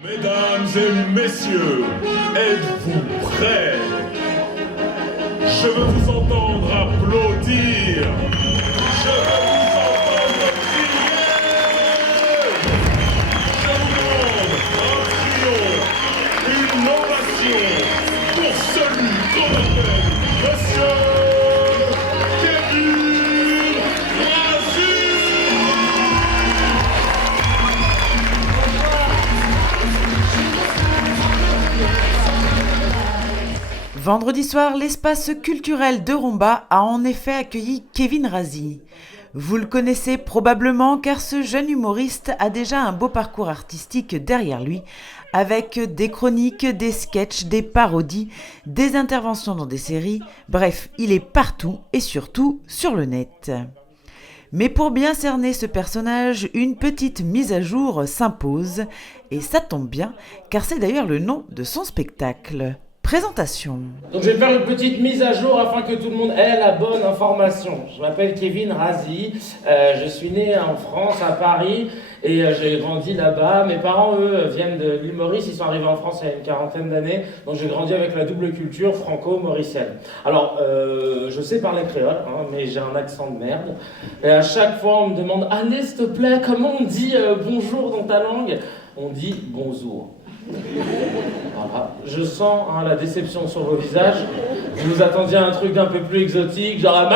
Mesdames et messieurs, êtes-vous prêts? Je veux vous entendre applaudir. Je veux vous entendre crier. Je vous demande un triomphe, une ovation pour celui qu'on appelle Monsieur Kevin Razi. Vendredi soir, l'espace culturel de Romba a en effet accueilli Kevin Razi. Vous le connaissez probablement car ce jeune humoriste a déjà un beau parcours artistique derrière lui, avec des chroniques, des sketchs, des parodies, des interventions dans des séries, bref, il est partout et surtout sur le net. Mais pour bien cerner ce personnage, une petite mise à jour s'impose, et ça tombe bien, car c'est d'ailleurs le nom de son spectacle. Présentation. Donc je vais faire une petite mise à jour afin que tout le monde ait la bonne information. Je m'appelle Kevin Razi, je suis né en France, à Paris, et j'ai grandi là-bas. Mes parents, eux, viennent de l'île Maurice, ils sont arrivés en France il y a une quarantaine d'années, donc j'ai grandi avec la double culture franco-mauricienne. Alors, je sais parler créole, hein, mais j'ai un accent de merde, et à chaque fois on me demande « Allez, s'il te plaît, comment on dit bonjour dans ta langue ?» On dit « bonjour ». Voilà. Je sens la déception sur vos visages. Vous attendiez un truc un peu plus exotique, genre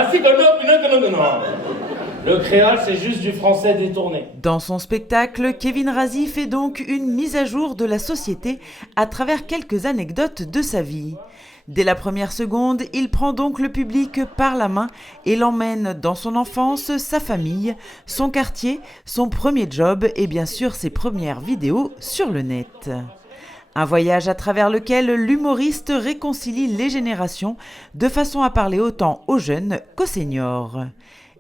le créole, c'est juste du français détourné. Dans son spectacle, Kevin Razi fait donc une mise à jour de la société à travers quelques anecdotes de sa vie. Dès la première seconde, il prend donc le public par la main et l'emmène dans son enfance, sa famille, son quartier, son premier job et bien sûr ses premières vidéos sur le net. Un voyage à travers lequel l'humoriste réconcilie les générations de façon à parler autant aux jeunes qu'aux seniors.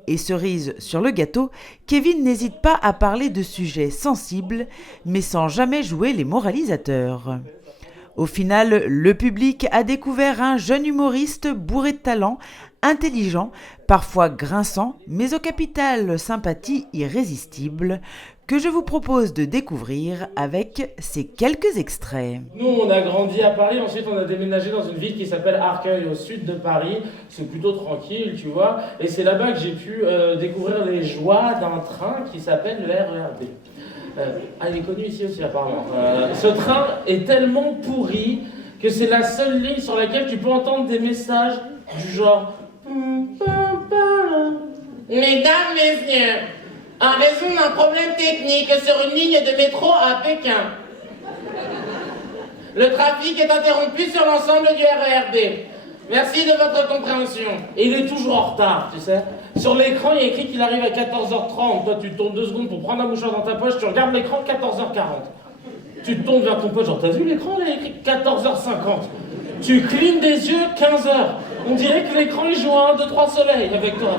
Et cerise sur le gâteau, Kevin n'hésite pas à parler de sujets sensibles, mais sans jamais jouer les moralisateurs. Au final, le public a découvert un jeune humoriste bourré de talent, intelligent, parfois grinçant, mais au capital sympathie irrésistible, que je vous propose de découvrir avec ces quelques extraits. Nous, on a grandi à Paris, ensuite on a déménagé dans une ville qui s'appelle Arcueil, au sud de Paris. C'est plutôt tranquille, tu vois. Et c'est là-bas que j'ai pu découvrir les joies d'un train qui s'appelle le RERB. Il est connu ici aussi apparemment. Ce train est tellement pourri que c'est la seule ligne sur laquelle tu peux entendre des messages du genre Mesdames, messieurs, en raison d'un problème technique sur une ligne de métro à Pékin, le trafic est interrompu sur l'ensemble du RERB. Merci de votre compréhension. Et il est toujours en retard, tu sais. Sur l'écran, il y a écrit qu'il arrive à 14h30. Toi, tu tournes 2 secondes pour prendre un mouchoir dans ta poche, tu regardes l'écran, 14h40. Tu te tournes vers ton pote, genre, t'as vu l'écran, il y a écrit 14h50. Tu clignes des yeux, 15h. On dirait que l'écran, il joue à 1, 2, 3 soleils avec toi.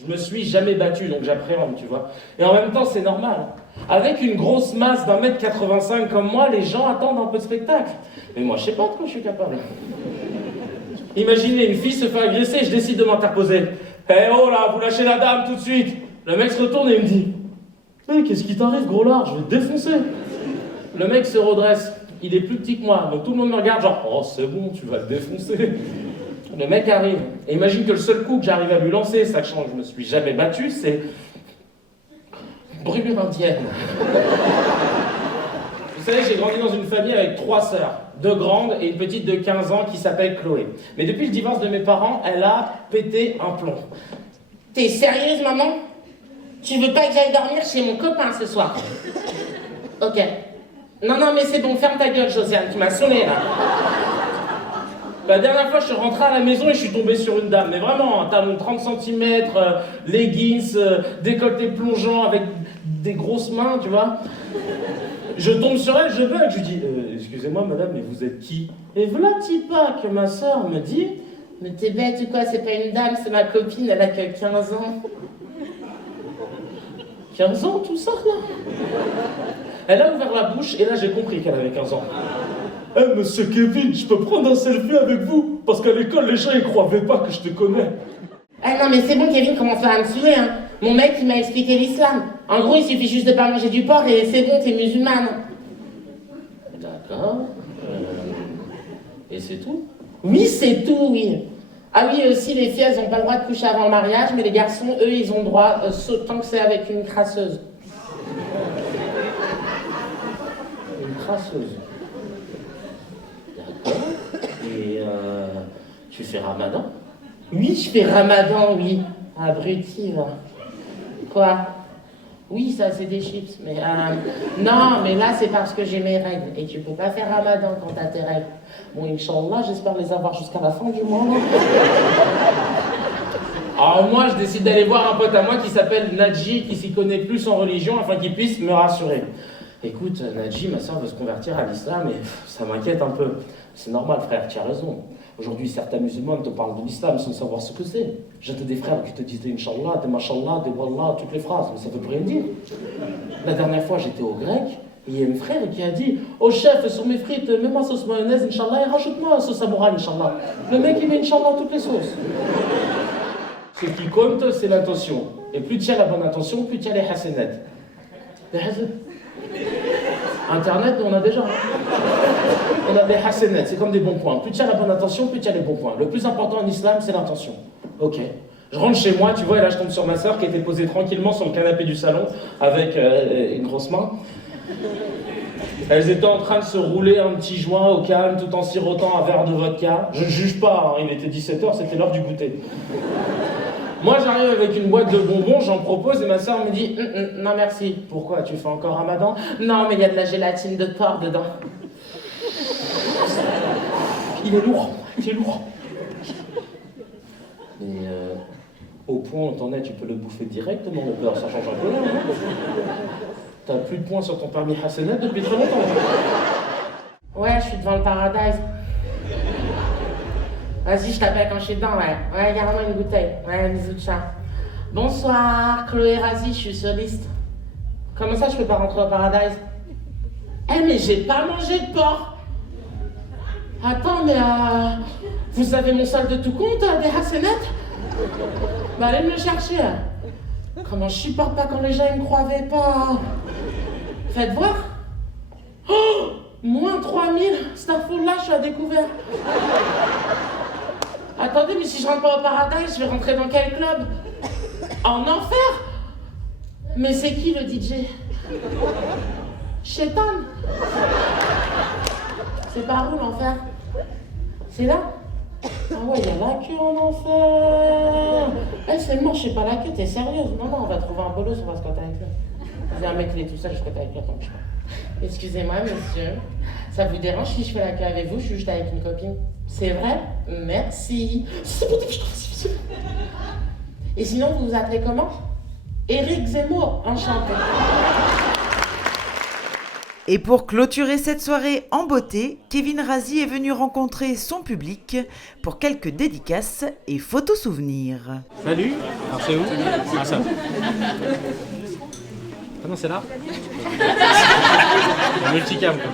Je me suis jamais battu, donc j'appréhende, tu vois. Et en même temps, c'est normal. Avec une grosse masse d'1m85 comme moi, les gens attendent un peu de spectacle. Mais moi, je sais pas de quoi je suis capable. Imaginez, une fille se fait agresser, je décide de m'interposer. Eh oh là, vous lâchez la dame tout de suite. Le mec se retourne et il me dit hey, qu'est-ce qui t'arrive, gros lard, je vais te défoncer. Le mec se redresse, il est plus petit que moi, donc tout le monde me regarde genre oh c'est bon, tu vas te défoncer. Le mec arrive, et imagine que le seul coup que j'arrive à lui lancer, sachant que je me suis jamais battu, c'est brûlure indienne. Vous savez, j'ai grandi dans une famille avec 3 sœurs, 2 grandes et une petite de 15 ans qui s'appelle Chloé. Mais depuis le divorce de mes parents, elle a pété un plomb. T'es sérieuse, maman? Tu veux pas que j'aille dormir chez mon copain ce soir? Ok. Non, mais c'est bon, ferme ta gueule, Josiane, tu m'as saoulé là. La dernière fois, je suis rentré à la maison et je suis tombé sur une dame. Mais vraiment, un talon de 30 cm, leggings, décolleté plongeant avec des grosses mains, tu vois. Je tombe sur elle, je bug, je lui dis excusez-moi madame, mais vous êtes qui? Et voilà pas que ma soeur me dit mais t'es bête ou quoi, c'est pas une dame, c'est ma copine, elle a que 15 ans. 15 ans, tout ça là? Elle a ouvert la bouche et là j'ai compris qu'elle avait 15 ans. Eh monsieur Kevin, je peux prendre un selfie avec vous? Parce qu'à l'école, les gens ils croyaient pas que je te connais. Ah non mais c'est bon Kevin, commence pas à me saouler hein. Mon mec il m'a expliqué l'islam. En gros il suffit juste de pas manger du porc et c'est bon, t'es musulmane. Et c'est tout? Oui, c'est tout, oui. Ah oui, aussi, les filles, elles n'ont pas le droit de coucher avant le mariage, mais les garçons, eux, ils ont le droit, tant que c'est avec une crasseuse. Une crasseuse. D'accord. Et tu fais Ramadan? Oui, je fais Ramadan, oui. Abruti, va. Quoi? Oui, ça, c'est des chips, mais... non, mais là, c'est parce que j'ai mes règles, et tu peux pas faire Ramadan quand t'as tes règles. Bon, Inch'Allah, j'espère les avoir jusqu'à la fin du mois, là. Alors moi, je décide d'aller voir un pote à moi qui s'appelle Nadji, qui s'y connaît plus en religion, afin qu'il puisse me rassurer. Écoute, Nadji, ma soeur veut se convertir à l'islam, et ça m'inquiète un peu. C'est normal, frère, tu as raison. Aujourd'hui, certains musulmans te parlent de l'islam sans savoir ce que c'est. J'étais des frères qui te disaient Inch'Allah, des Mashallah, des Wallah, toutes les phrases, mais ça veut rien dire. La dernière fois, j'étais au grec, et il y a un frère qui a dit oh chef, sur mes frites, mets-moi sauce mayonnaise, Inch'Allah, et rajoute-moi sauce samouraï, Inch'Allah. Le mec, il met Inch'Allah toutes les sauces. Ce qui compte, c'est l'intention. Et plus tu as la bonne intention, plus tu as les hasanat. Les hasanat. Internet, on a déjà. On a des hasanat, c'est comme des bons points. Plus tu as la bonne intention, plus tu as les bons points. Le plus important en islam, c'est l'intention. Ok. Je rentre chez moi, tu vois, et là je tombe sur ma soeur qui était posée tranquillement sur le canapé du salon avec une grosse main. Elles étaient en train de se rouler un petit joint au calme tout en sirotant un verre de vodka. Je ne juge pas, hein, il était 17h, c'était l'heure du goûter. Moi j'arrive avec une boîte de bonbons, j'en propose et ma soeur me dit non merci. Pourquoi? Tu fais encore Ramadan? Non mais il y a de la gélatine de porc dedans. Il est lourd, il est lourd. Mais au point où t'en es, tu peux le bouffer directement le beurre, ça change un peu là, hein. T'as plus de points sur ton permis Hassanet depuis très longtemps. Ouais, je suis devant le Paradise. Vas-y, je t'appelle quand je suis dedans, ouais. Ouais, garde-moi une bouteille. Ouais, bisous de chat. Bonsoir, Chloé Razi, je suis soliste. Comment ça, je peux pas rentrer au Paradise? Eh, mais j'ai pas mangé de porc. Attends, mais vous avez mon solde de tout compte, des Hassanet? Bah, allez me le chercher. Comment je supporte pas quand les gens ils me croyaient pas. Faites voir. Oh, moins 3000. Starfall là, je suis à découvert. Attendez, mais si je rentre pas au Paradise, je vais rentrer dans quel club? En enfer? Mais c'est qui le DJ? Chétan? C'est par où l'enfer? C'est là? Ah ouais, il y a la queue en enfer. Eh, c'est mort, je sais pas la queue, t'es sérieuse? Non, non, on va trouver un bolos, on va se coter avec lui. J'ai un mec clé, tout ça, je cote avec lui, attends, je sais pas. Excusez-moi, monsieur. Ça vous dérange si je fais la queue avec vous? Je suis juste avec une copine. C'est vrai? Merci. Et sinon, vous vous appelez comment? Éric Zemmour, enchanté. Et pour clôturer cette soirée en beauté, Kevin Razi est venu rencontrer son public pour quelques dédicaces et photos souvenirs. Salut. Alors c'est où? Ah ça. Ah non, c'est là. Un multicam quoi.